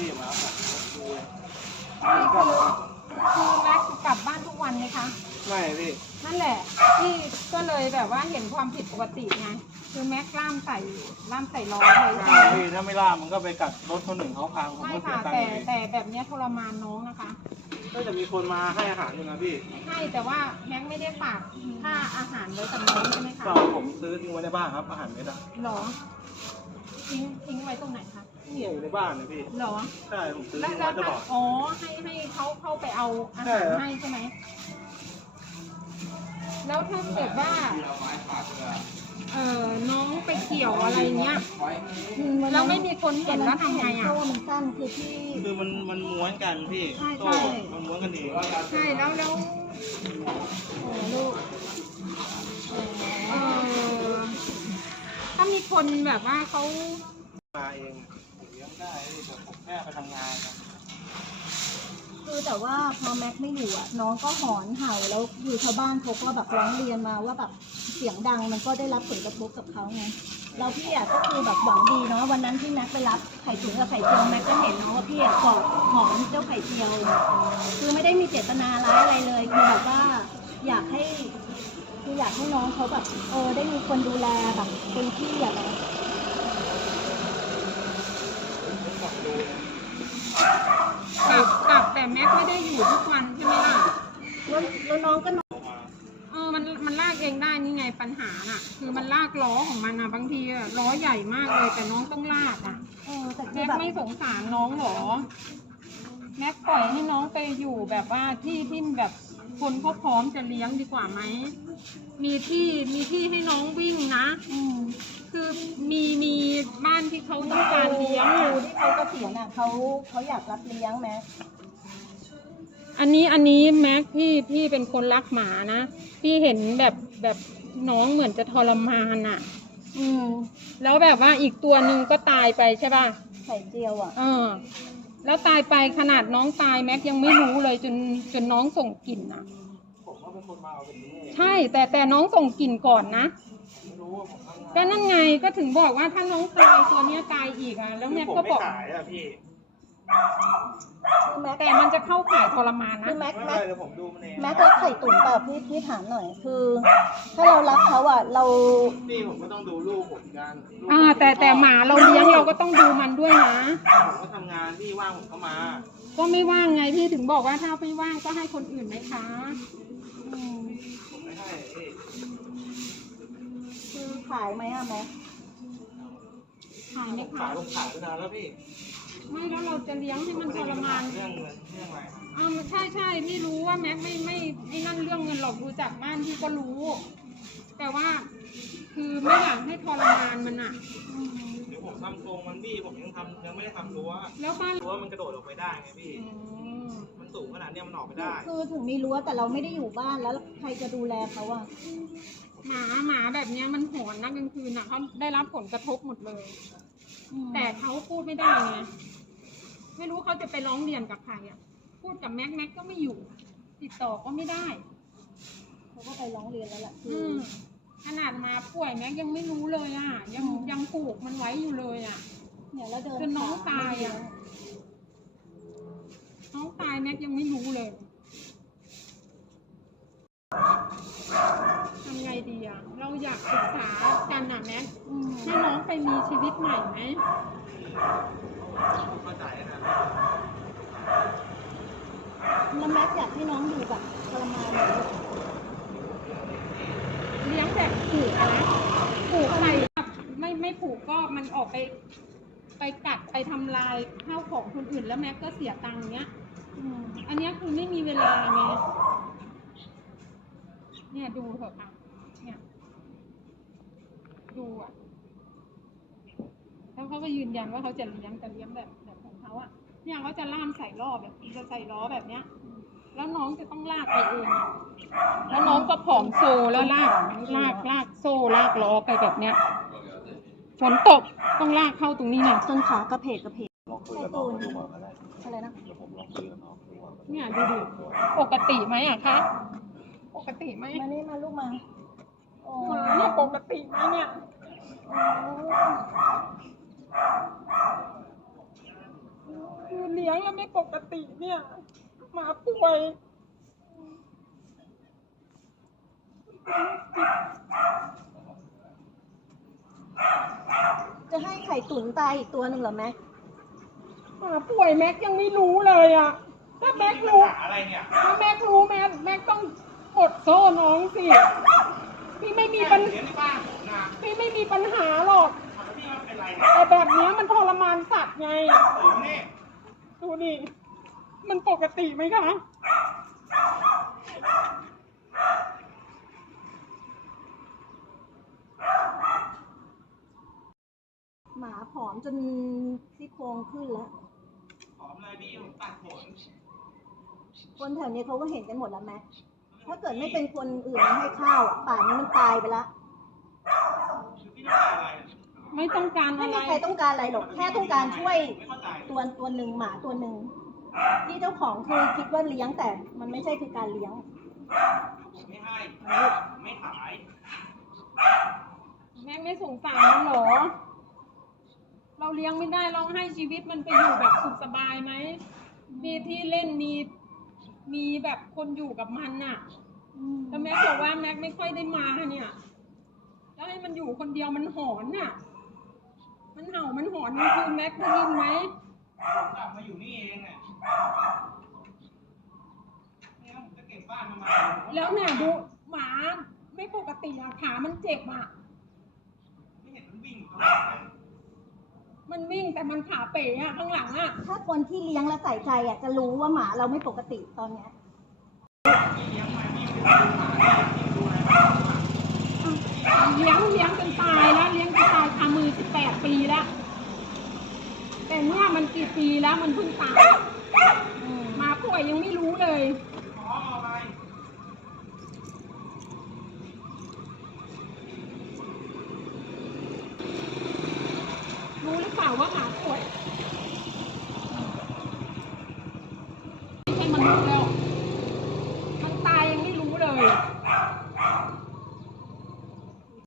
อะไรพี่มาดูคือคือแม็กซ์กลับบ้านทุกวันไหมคะไม่พี่นั่นแหละพี่ก็เลยแบบว่าเห็นความผิดปกติไงคือแม็กซ์ล่ามใส่ล่ามใส่ล้อเลยใช่ใช่ไหมพี่ถ้าไม่ล่ามันก็ไปกัดรถคนหนึ่งเขาพังผมไม่ก็เสียค่ะตังแต่ค์อยู่ดีแต่แบบเนี้ยทรมานน้องนะคะ ก็จะมีคนมาให้อาหารอยู่นะพี่ใช่แต่ว่าแม็กซ์ไม่ได้ฝากค่าอาหารไว้กับน้องใช่ไหมคะก็ผมซื้อทิ้งไว้ในบ้านครับอาหารไม่ได้หรอทิ้งทิ้งไว้ตรงไหนคะ นี่อยู่ในบ้านเลยพี่หรอใช่ผมซื้อแล้วทิ้งแล้วไว้ตลอด อ๋อให้ให้เขาเข้าไปเอาอาใช่หารครับให้ใช่ไหมแล้วถ้าเกิดว่าเออน้องไปเกี่ยวอะไรเงี้ยแล้วไม่มีคนเห็นแล้วทำไงอะเพราะว่ามันสั้นคือพี่ คือมันมันม้วนกันพี่ใช่โซ่ใช่มันม้วนกันเองใช่แล้วแล้วโอ้ลูกเออถ้ามีคนแบบว่าเขามาเอง ผมเลี้ยงได้พี่แต่ผมแม่ไปทำงานนะคือแต่ว่าพอแม็กไม่อยู่อะ น้องก็หอนเห่าแล้วอยู่ชาวบ้านเขาก็แบบร้องเรียนมาว่าแบบเสียงดังมันก็ได้รับผลกระทบกับเขาไงเราพี่อะก็คือแบบหวังดีเนาะวันนั้นที่แม็กไปรับไข่ตุ๋นกับไข่เจียวแม็กก็เห็นเนาะว่าพี่อะกอดหอมเจ้าไข่เจียว คือไม่ได้มีเจตนาร้ายอะไรเลยคือแบบว่าอยากให้คืออยากให้น้องเขาแบบเออได้มีคนดูแลแบบเต็มที่อะนะ ก ลับกลับแต่แม็กไม่ได้อยู่ทุกวันใช่ไหมล่ะ แล้วแล้วน้องก็นอนเออมันมันลากเองได้นี่ไงปัญหาน่ะ คือมันลากล้อของมันอะบางทีอะล้อใหญ่มากเลยแต่น้องต้องลากอะเออแต่คืแม็อกแบบไม่สงสารน้องเหรอ แม็กปล่อยให้น้องไปอยู่แบบว่าที่ที่แบบ คนเขาพร้อมจะเลี้ยงดีกว่าไหม มีที่มีที่ให้น้องวิ่งนะ อืมคือมีมีบ้านที่เขาต้องการเลี้ยงครูอะที่เขาเกษียณอะเขาเขาอยากรับเลี้ยงแม็กอันนี้อันนี้แม็กพี่พี่เป็นคนรักหมานะ พี่เห็นแบบแบบน้องเหมือนจะทรมานอะอืมแล้วแบบว่าอีกตัวหนึ่งก็ตายไปใช่ป่ะ ไข่เจียวอะ เออ แล้วตายไปขนาดน้องตายแม็กยังไม่รู้เลยจนจนน้องส่งกลิ่นอะผมก็เป็นคนมาเอาใช่แต่แต่น้องส่งกลิ่นก่อนนะไม่รู้ว่าผมทำงานก็นั่นไงก็ถึงบอกว่าถ้าน้องตายตัวเนี้ยตายอีกอะแล้วแม็กผมก็ไม่บอก ขายอะพี่แม็กแต่มันจะเข้าข่ายทรมานคือนะแม็กไม่แม็เป็นกไรเดี๋ยวผมดูมันเองแม็กรักไข่ตุ๋นเปล่าพี่พี่ถามหน่อย คือ ถ้าเรารักเขาอะเราพี่ผมก็ต้องดูลูกผมกันลูกอ่าผมแต่แต่หมาเราเลี้ยงเราก็ต้องดูมันด้วยนะ ผมก็ทำงานที่ว่างผมก็มาโถก็ไม่ว่างไงพี่ถึงบอกว่าถ้าไม่ว่างก็ให้คนอื่นไหมคะอืมผมไม่ให้พี่คือขายไหมอะแม็กขายไหมผมคะขายผมขายไปนานแล้วพี่ ไม่แล้วเราจะเลี้ยงให้มันทรมาน เรื่องเงินเรื่องอะไรครับอ่าใช่ใช่ไม่รู้ว่าแม็กไม่ไม่ไอ้นั่นเรื่องเงินหรอกดูจากบ้านพี่ก็รู้ แต่ว่า คือไม่อยากให้ทรมานมันอะอืมเดี๋ยวผมทำโครงมันพี่ผมยังทำยังไม่ได้ทำรั้วแล้วบ้านรั้วมันกระโดดออกไปได้ไงพี่อืมมันสูงขนาดเนี้ยมันออกไปได้คือถึงมีรั้วแต่เราไม่ได้อยู่บ้านแล้วใครจะดูแลเขาอะหมาหมาแบบเนี้ยมันหอนนะกลางคืนอะเขาได้รับผลกระทบหมดเลยอืมแต่เขาพูดไม่ได้ไง ไม่รู้เขาจะไปร้องเรียนกับใครอะ พูดกับแม็กแม็กก็ไม่อยู่ ติดต่อก็ไม่ได้ เขาก็ไปร้องเรียนแล้วแหละคือือมขนาดหมาป่วยแม็กยังไม่รู้เลยอะ ยังอืมยังผูกมันไว้อยู่เลยอะ เนี่ยแล้วเดินจนน้องขตายอะ น้องตายแม็กยังไม่รู้เลยทำไงดีอะ เราอยากศึกษากันอะแม็กอืมให้น้องไปมีชีวิตใหม่ไหม แล้วแม็กอยากให้น้องอยู่แบบทรมานแบบนี้เลี้ยงแบบผูกอะนะผูกใครไม่ไม่ผูกก็มันออกไป ไปกัดไปทำลายข้าวของคนอื่น แล้วแม็กก็เสียตังค์เนี้ย อืมอันเนี้ยคือไม่มีเวลาไง เนี่ยดูเถอะค่ะเนี่ย ดูอะ เขาก็ยืนยันว่าเขาจะเลี้ยงแต่เลี้ยงแบบแบบของเขาอะเนี่ยเขาจะล่ามใส่ล้อแบบจะใส่ล้อแบบเนี้ย แล้วน้องจะต้องลากไปเองอะแล้วน้องก็ผอมโซแล้วลากลากลากโซ่ลากล้อไปแบบเนี้ยฝนตกต้องลากเข้าตรงนี้เนี่ยจนขากระเพกกระเพกลองคุยกับน้องดูก่อนก็ได้อะไรนะเดี๋ยวผมลองคุยกับน้องดูก่อนก็ได้เนี่ยดูดิปกติไหมอะคะปกติไหมมานี่มาลูกมาโอ้หมาเนี่ยปกติไหมเนี่ย คือเลี้ยงแล้วไม่ปกติเนี่ยหมาป่วยจะให้ไข่ตุ๋นตายอีกตัวหนึ่งเหรอแม็กหมาป่วยแม็กยังไม่รู้เลยอะถ้าแม็กรู้หาอะไรเนี่ยถ้าแม็กรู้แม็กแม็กต้องกดโซ่น้องสิ พี่ไม่มีปัญเลี้ยงในบ้านผมนะพี่ไม่มีปัญหาหรอก แต่แบบเนี้ยมันทรมานสัตว์ไงตื่นนี่ดูดิมันปกติไหมคะหมาผอมจนซี่โครงขึ้นแล้ว หอมเลยพี่ตัดขนคนแถวนี้เขาก็เห็นกันหมดแล้วแม็กถ้าเกิดไม่เป็นคนอื่นมาให้ข้าวอะป่านนี้มันตายไปแล้ว พี่ต้องการอะไร ไม่ต้องการไม่อะไร มีใครต้องการอะไรหรอก แค่ต้องการช่วยไม่เข้าใจตัวตัวหนึ่งหมาตัวหนึ่งที่เจ้าของคือคิดว่าเลี้ยงแต่มันไม่ใช่คือการเลี้ยง ไม่ให้ ไม่ขาย แม่ไม่สงสารมันเหรอ เราเลี้ยงไม่ได้เราให้ชีวิตมันไปอยู่แบบสุขสบายไหม มีที่เล่นมีมีแบบคนอยู่กับมันน่ะ แล้วแม็กบอกว่าแม็กไม่ค่อยได้มาเนี่ย แล้วให้มันอยู่คนเดียวมันหอนน่ะ มันเห่ามันหอนกลางคืนแม็กได้ยินไหมผมกลับมาอยู่นี่เองเนี่ยเนี่ยผมจะเก็บบ้านมาใหม่แล้วเนี่ยดูหมาไม่ปกติอะขามันเจ็บอะไม่เห็นมันวิ่งอยู่ตลอดเลยมันวิ่งแต่มันขาเป๋อะข้างหลังอะถ้าคนที่เลี้ยงและใส่ใจอะจะรู้ว่าหมาเราไม่ปกติตอนเนี้ยพี่เลี้ยงมาพี่ไม่ดูหมาพี่ดูอะไรบ้างวะเลี้ยงเลี้ยงจนตายแล้วเลี้ยงจนตายคามือสิบแปดปีแล้ว แต่ เนี่ยมันกี่ปีแล้วมันเพิ่งตายหมาป่วยยังไม่รู้เลย